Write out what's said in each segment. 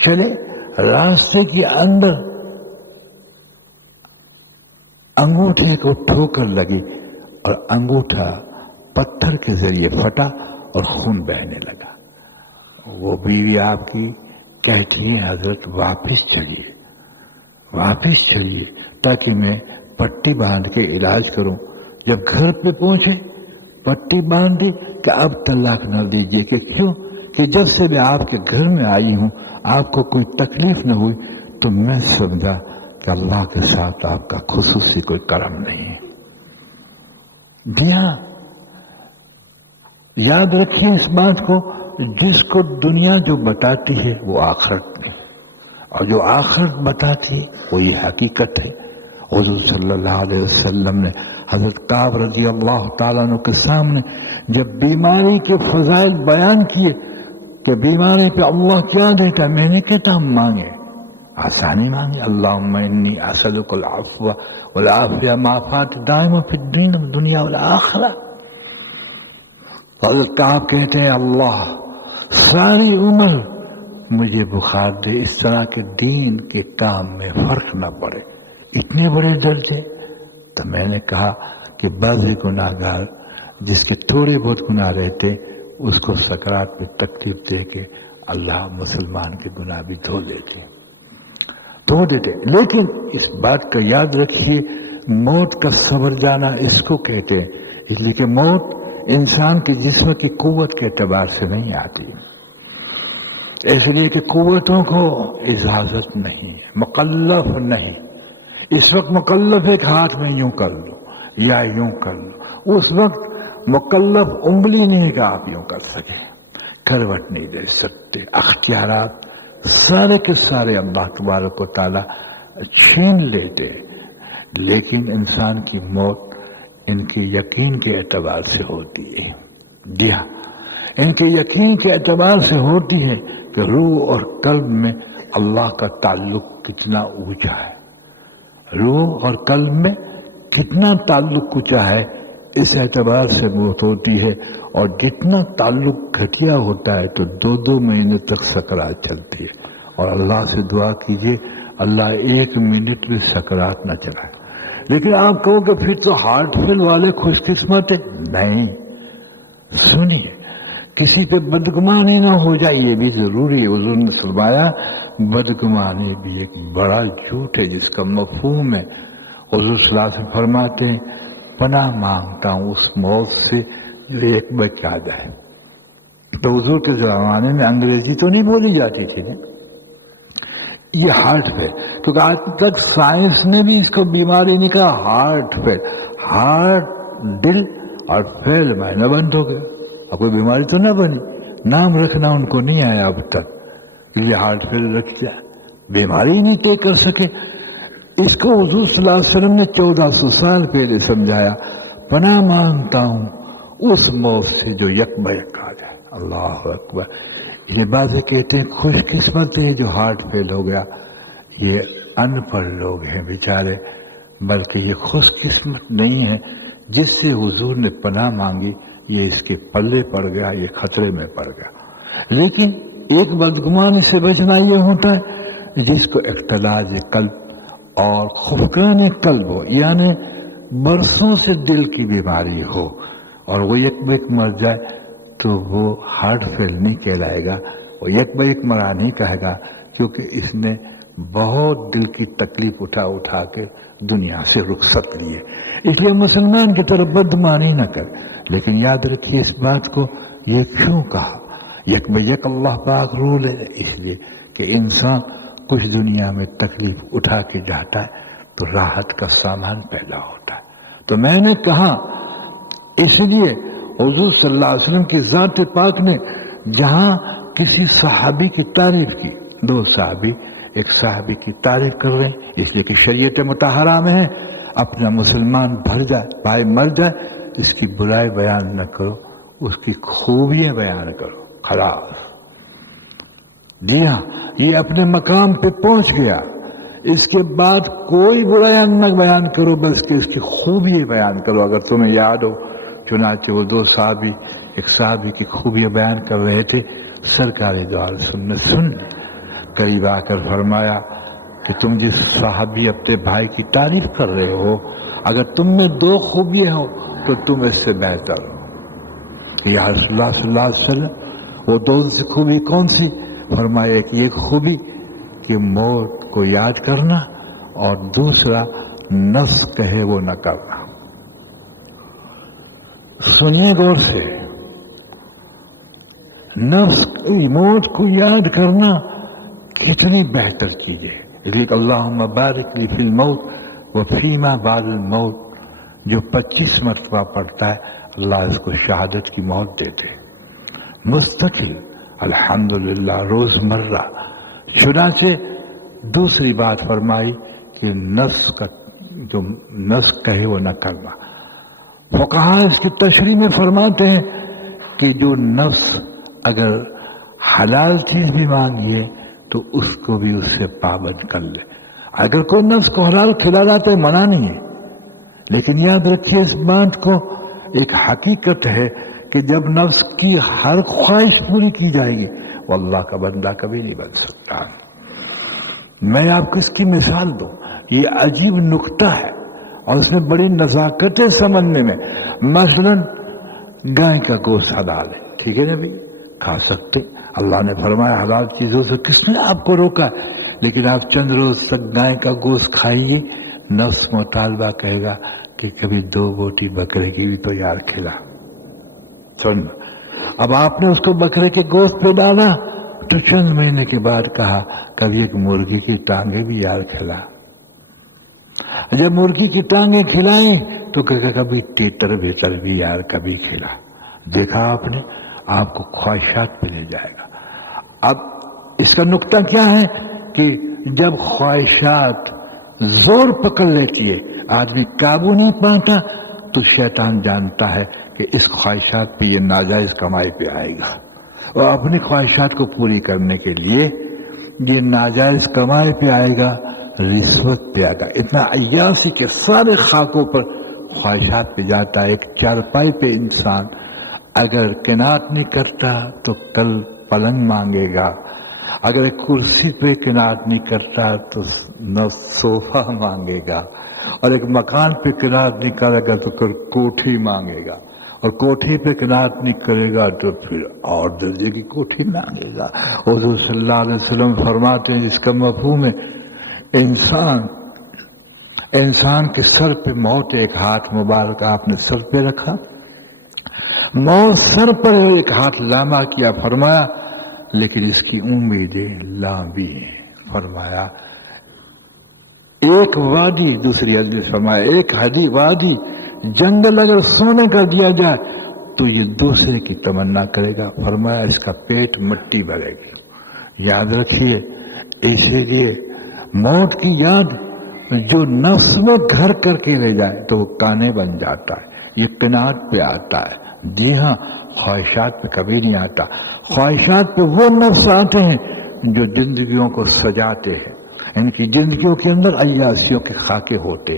چلے راستے کے اندر انگوٹھے کو ٹھوکر لگی اور انگوٹھا پتھر کے ذریعے پھٹا اور خون بہنے لگا. وہ بیوی آپ کی کہتی ہے حضرت واپس چلیے تاکہ میں پٹی باندھ کے علاج کروں. جب گھر پہ پہنچے پٹی باندھ دی کہ اب طلاق نہ دیجیے. کہ کیوں؟ کہ جب سے میں آپ کے گھر میں آئی ہوں آپ کو کوئی تکلیف نہ ہوئی تو میں سمجھا کہ اللہ کے ساتھ آپ کا خصوصی کوئی کرم نہیں ہے. یاد رکھیے اس بات کو، جس کو دنیا جو بتاتی ہے وہ آخرت نہیں، اور جو آخرت بتاتی ہے وہ یہ حقیقت ہے. حضور صلی اللہ علیہ وسلم نے حضرت کعب رضی اللہ تعالیٰ عنہ کے سامنے جب بیماری کے فضائل بیان کیے کہ بیماری پہ اللہ کیا دیتا ہے، میں نے کہتا ہم مانگے آسانی مانگے. اللہم انی اسألک العفو والعافیہ معافات دائم فی الدین دنیا والآخرہ. حضرت کعب کہتے ہیں اللہ ساری عمر مجھے بخار دے، اس طرح کے دین کے کام میں فرق نہ پڑے. اتنے بڑے درجے. تو میں نے کہا کہ بعض گناہگار جس کے تھوڑے بہت گناہ رہتے اس کو سکرات میں تکلیف دے کے اللہ مسلمان کے گناہ بھی دھو دیتے. لیکن اس بات کا یاد رکھیے موت کا صبر جانا اس کو کہتے ہیں، اس لیے کہ موت انسان کے جسم کی قوت کے اعتبار سے نہیں آتی، اس لیے کہ قوتوں کو اجازت نہیں ہے، مکلف نہیں. اس وقت مکلف ایک ہاتھ میں یوں کر لو یا یوں کر لو، اس وقت مکلف انگلی نہیں کہ آپ یوں کر سکے، کروٹ نہیں دے سکتے. اختیارات سارے کے سارے اللہ تبارک و تعالیٰ چھین لیتے. لیکن انسان کی موت ان کے یقین کے اعتبار سے ہوتی ہے. جی ہاں، ان کے یقین کے اعتبار سے ہوتی ہے کہ روح اور قلب میں اللہ کا تعلق کتنا اونچا ہے، روح اور قلب میں کتنا تعلق اونچا ہے، اس اعتبار سے موت ہوتی ہے. اور جتنا تعلق گھٹیا ہوتا ہے تو 2 مہینے تک سکرات چلتی ہے. اور اللہ سے دعا کیجیے اللہ 1 منٹ بھی سکرات نہ چلائے. لیکن آپ کہو کہ پھر تو ہارٹ فیل والے خوش قسمت ہے. نہیں، سنیے، کسی پہ بدگمانی نہ ہو جائے یہ بھی ضروری ہے. حضور نے فرمایا بدگمانی بھی ایک بڑا جھوٹ ہے جس کا مفہوم ہے. حضور صلی اللہ علیہ وسلم فرماتے ہیں پناہ مانگتا ہوں اس موت سے جو ایک بچ آ جائے. تو حضور کے زمانے میں انگریزی تو نہیں بولی جاتی تھی نا. یہ ہارٹ فیل، کیونکہ آج تک سائنس نے بھی اس کو بیماری نہیں کہا. ہارٹ فیل، ہارٹ دل اور فیل معنی بند ہو گیا. اور کوئی بیماری تو نہ بنی، نام رکھنا ان کو نہیں آیا اب تک. یہ ہارٹ فیل رکھ دیا، بیماری نہیں طے کر سکے. اس کو حضور صلی اللہ علیہ وسلم نے 1400 سال پہلے سمجھایا. پناہ مانگتا ہوں اس موت سے جو یک بیک آ جائے. اللہ اکبر. یہ باتیں کہتے ہیں خوش قسمت ہے جو ہارٹ فیل ہو گیا. یہ ان پڑھ لوگ ہیں بیچارے، بلکہ یہ خوش قسمت نہیں ہے جس سے حضور نے پناہ مانگی یہ اس کے پلے پڑ گیا، یہ خطرے میں پڑ گیا. لیکن ایک بدگمانی سے بچنا یہ ہوتا ہے جس کو اختلاج قلب اور خفقان قلب ہو، یعنی برسوں سے دل کی بیماری ہو اور وہ یک بیک مر جائے تو وہ ہارٹ فیل نہیں کہلائے گا، وہ یک بیک مرا نہیں کہے گا، کیونکہ اس نے بہت دل کی تکلیف اٹھا کے دنیا سے رخصت لیے. اس لیے مسلمان کی طرف بدگمانی نہ کر. لیکن یاد رکھیے اس بات کو، یہ کیوں کہا یک بیک اللہ پاک رول ہے؟ اس لیے کہ انسان کچھ دنیا میں تکلیف اٹھا کے جاتا ہے تو راحت کا سامان پیدا ہوتا ہے. تو میں نے کہا اس لیے حضور صلی اللہ علیہ وسلم کی ذات پاک نے جہاں کسی صحابی کی تعریف کی، 2 صحابی ایک صحابی کی تعریف کر رہے ہیں اس لیے کہ شریعت مطہرہ میں ہے اپنا مسلمان بھر جائے، بھائی مر جائے، اس کی برائی بیان نہ کرو، اس کی خوبیاں بیان کرو. خلاص. جی ہاں، یہ اپنے مقام پہ پہنچ گیا، اس کے بعد کوئی برائی نہ بیان کرو، بس کہ اس کی خوبی بیان کرو. اگر تمہیں یاد ہو چنانچہ وہ 2 صحابی ایک صحابی کی خوبیاں بیان کر رہے تھے. سرکار دو عالم نے سن لی. قریب آ کر فرمایا کہ تم جس صحابی اپنے بھائی کی تعریف کر رہے ہو، اگر تم میں 2 خوبیاں ہو تو تم اس سے بہتر ہو۔ یا رسول اللہ صلی اللہ علیہ وسلم وہ 2 خوبی کون سی؟ فرمایا ایک یہ خوبی کہ موت کو یاد کرنا، اور دوسرا نفس کہے وہ نہ کرنا۔ سنیے غور سے، نفس کی موت کو یاد کرنا کتنی بہتر چیز ہے۔ لیکن اللہم بارک لی فی الموت و فیما بعد الموت جو 25 مرتبہ پڑھتا ہے اللہ اس کو شہادت کی موت دیتے، مستقل الحمدللہ روزمرہ۔ چنانچہ دوسری بات فرمائی کہ نفس کا جو نفس کہے وہ نہ کرنا۔ فقہا اس کی تشریح میں فرماتے ہیں کہ جو نفس اگر حلال چیز بھی مانگیے تو اس کو بھی اس سے پابند کر لے۔ اگر کوئی نفس کو حلال کھلانا تو منع نہیں ہے، لیکن یاد رکھیے اس بات کو، ایک حقیقت ہے کہ جب نفس کی ہر خواہش پوری کی جائے گی وہ اللہ کا بندہ کبھی نہیں بن سکتا۔ میں آپ کو اس کی مثال دوں، یہ عجیب نکتہ ہے اور اس میں بڑی نزاکتیں سمجھنے میں۔ مثلا گائے کا گوشت حلال ہے، ٹھیک ہے نا بھائی، کھا سکتے، اللہ نے فرمایا حلال چیزوں سے، کس نے آپ کو روکا؟ لیکن آپ چند روز تک گائے کا گوشت کھائیے، نفس مطالبہ کہے گا کہ کبھی 2 بوٹی بکرے کی بھی تو یار کھلا۔ سن، اب آپ نے اس کو بکرے کے گوشت پہ ڈالا تو چند مہینے کے بعد کہا کبھی ایک مرغی کی ٹانگیں بھی یار کھلا۔ جب مرغی کی ٹانگیں کھلائیں تو کبھی تیتر بھیتر بھی یار کبھی کھلا۔ دیکھا آپ نے، آپ کو خواہشات پہ لے جائے گا۔ اب اس کا نقطہ کیا ہے کہ جب خواہشات زور پکڑ لیتی ہے، آدمی قابو نہیں پاتا، تو شیطان جانتا ہے کہ اس خواہشات پہ یہ ناجائز کمائی پہ آئے گا، اور اپنی خواہشات کو پوری کرنے کے لیے یہ ناجائز کمائی پہ آئے گا، رشوت پہ آئے گا۔ اتنا عیاسی کے سارے خاکوں پر خواہشات پہ جاتا ہے۔ ایک چارپائی پہ انسان اگر قناعت نہیں کرتا تو کل پلنگ مانگے گا، اگر ایک کرسی پہ قناعت نہیں کرتا تو نہ صوفہ مانگے گا، اور ایک مکان پہ قناعت نہیں کرے گا تو پھر کوٹھی مانگے گا، اور کوٹھی پہ قناعت نہیں کرے گا تو پھر اور درجے کی کوٹھی مانگے گا۔ حضور صلی اللہ علیہ وسلم فرماتے ہیں جس کا مفہوم ہے انسان کے سر پہ موت، ایک ہاتھ مبارک آپ نے سر پہ رکھا، موت سر پر ایک ہاتھ لاما کیا، فرمایا لیکن اس کی امیدیں لامبی ہیں۔ فرمایا ایک وادی، دوسری حدیث فرمایا ایک وادی جنگل اگر سونے کر دیا جائے تو یہ دوسرے کی تمنا کرے گا۔ فرمایا اس کا پیٹ مٹی بھرے گی۔ یاد رکھیے، اسی لیے موت کی یاد جو نفس میں گھر کر کے لے جائے تو وہ کانے بن جاتا ہے، یہ قناعت پہ آتا ہے۔ جی ہاں، خواہشات پہ کبھی نہیں آتا۔ خواہشات پہ وہ نفس آتے ہیں جو زندگیوں کو سجاتے ہیں، ان کی زندگیوں کے اندر عیاشیوں کے خاکے ہوتے۔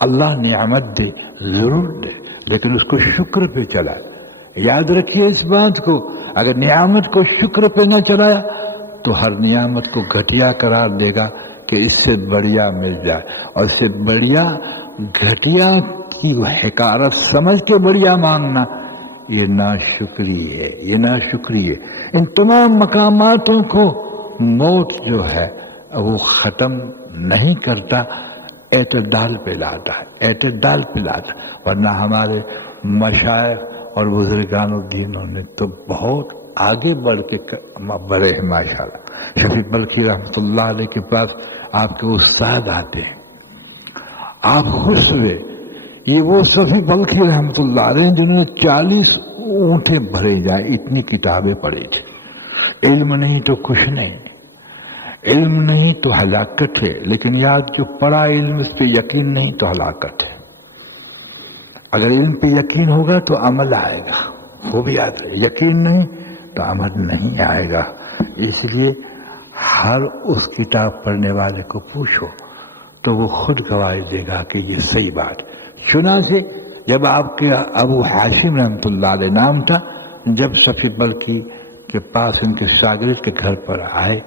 اللہ نعمت دے ضرور دے، لیکن اس کو شکر پہ چلائے۔ یاد رکھیے اس بات کو، اگر نعمت کو شکر پہ نہ چلایا تو ہر نعمت کو گھٹیا قرار دے گا کہ اس سے بڑھیا مل جائے، اور اس سے بڑھیا گھٹیا کی حقارت سمجھ کے بڑھیا مانگنا، یہ ناشکری ہے، یہ ناشکری ہے۔ ان تمام مقاماتوں کو موت جو ہے وہ ختم نہیں کرتا، اعتدال پہ لاتا ہے، اعتدال پہ لاتا ہے۔ ورنہ ہمارے مشائخ اور بزرگان الدینوں نے تو بہت آگے بڑھ کے بڑے ہیں ماشاءاللہ۔ شفیع بلخی رحمۃ اللہ علیہ کے پاس آپ کے استاد آتے ہیں، آپ خوش ہوئے، یہ وہ شفیع بلخی رحمۃ اللہ علیہ جنہوں نے 40 اونٹیں بھرے جائیں اتنی کتابیں پڑھی تھی۔ علم نہیں تو کچھ نہیں، علم نہیں تو ہلاکت ہے، لیکن یاد جو پڑھا علم اس پہ یقین نہیں تو ہلاکت ہے۔ اگر علم پہ یقین ہوگا تو عمل آئے گا، وہ بھی یاد رہے، یقین نہیں تو عمل نہیں آئے گا۔ اس لیے ہر اس کتاب پڑھنے والے کو پوچھو تو وہ خود گواہی دے گا کہ یہ صحیح بات۔ چنانچہ جب آپ کے ابو ہاشم رحمۃ اللہ علیہ نام تھا، جب شفیع بلخی کے پاس ان کے شاگرد کے گھر پر آئے